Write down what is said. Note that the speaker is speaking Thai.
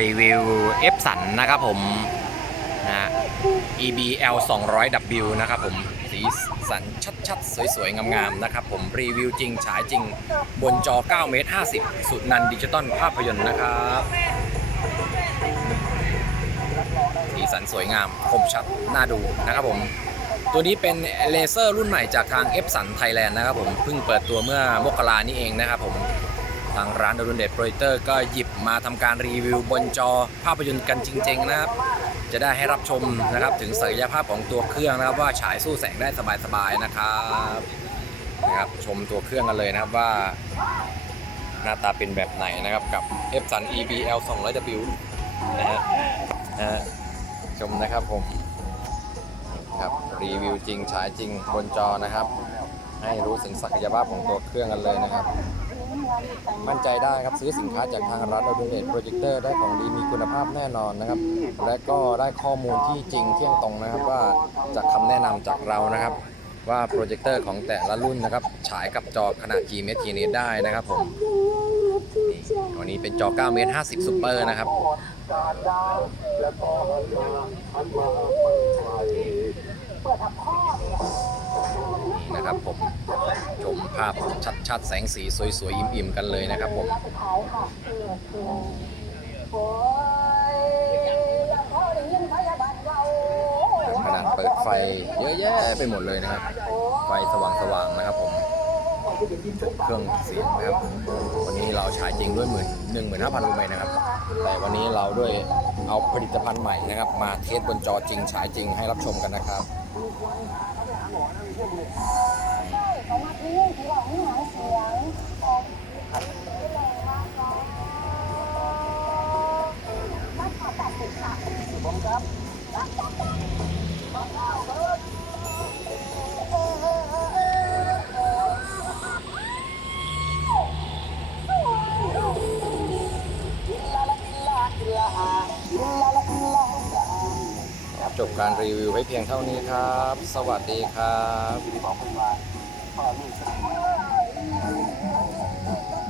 รีวิว F สันนะครับผมนะฮะ EBL 200W นะครับผมสีสันชัดๆ สวยๆ งามๆ นะครับผมรีวิวจริง ฉายจริง บนจอ 9 เมตร 50 สุดนันดิจิตอลภาพยนตร์นะครับ สีสันสวยงามคมชัด น่าดูนะครับผม ตัวนี้เป็นเลเซอร์รุ่นใหม่จากทาง F สันไทยแลนด์นะครับผม เพิ่งเปิดตัวเมื่อมกรานี้เองนะครับผม ทางร้านดรุนเดชโปรเจเตอร์ก็หยิบมาทำการรีวิวบนจอภาพยนตร์กันจริง ๆ นะครับ จะได้ให้รับชมนะครับถึงศักยภาพของตัวเครื่องนะครับว่าฉายสู้แสงได้สบายๆนะครับนะครับชมตัวเครื่องกันเลยนะครับว่า หน้าตาเป็นแบบไหนนะครับกับ f 3 EBL 200W นะฮะนะฮะชมนะครับผมครับรีวิวจริงฉายจริงบนจอนะครับ ให้รู้ถึงศักยภาพของตัวเครื่องกันเลยนะครับ มั่นใจได้ครับซื้อสินค้าจากทางร้านเราดูเดทโปรเจคเตอร์ได้ของดีมีคุณภาพแน่นอนนะครับ และก็ได้ข้อมูลที่จริงเที่ยงตรงนะครับว่าจากคำแนะนำจากเรานะครับ ว่าโปรเจคเตอร์ของแต่ละรุ่นนะครับฉายกับจอขนาดกี่เมตรกี่เมตรได้นะครับผมนี่วันนี้เป็นจอ 9 เมตร 50ซุปเปอร์นะครับ ภาพชัดๆ แสงสีสวยๆ อิ่มๆ กันเลยนะครับผมสุดท้างด้ยินาดานเปิดไฟเยอะแยะไปหมดเลยนะครับ ไฟสว่างๆ นะครับผมเครื่องเสียงนะครับวันนี้เราฉายจริงด้วยหมื่นหนึ่งหมื่นห้าพันรูเมตรนะครับ แต่วันนี้เราด้วยเอาผลิตภัณฑ์ใหม่นะครับ มาเทสบนจอจริงฉายจริงให้รับชมกันนะครับ เขามาที่นี่ที่ว่ามีหนังเสียงนักข่าวแปดสิบค่ะผมครับ จบการรีวิวไว้เพียงเท่านี้ครับ สวัสดีครับเ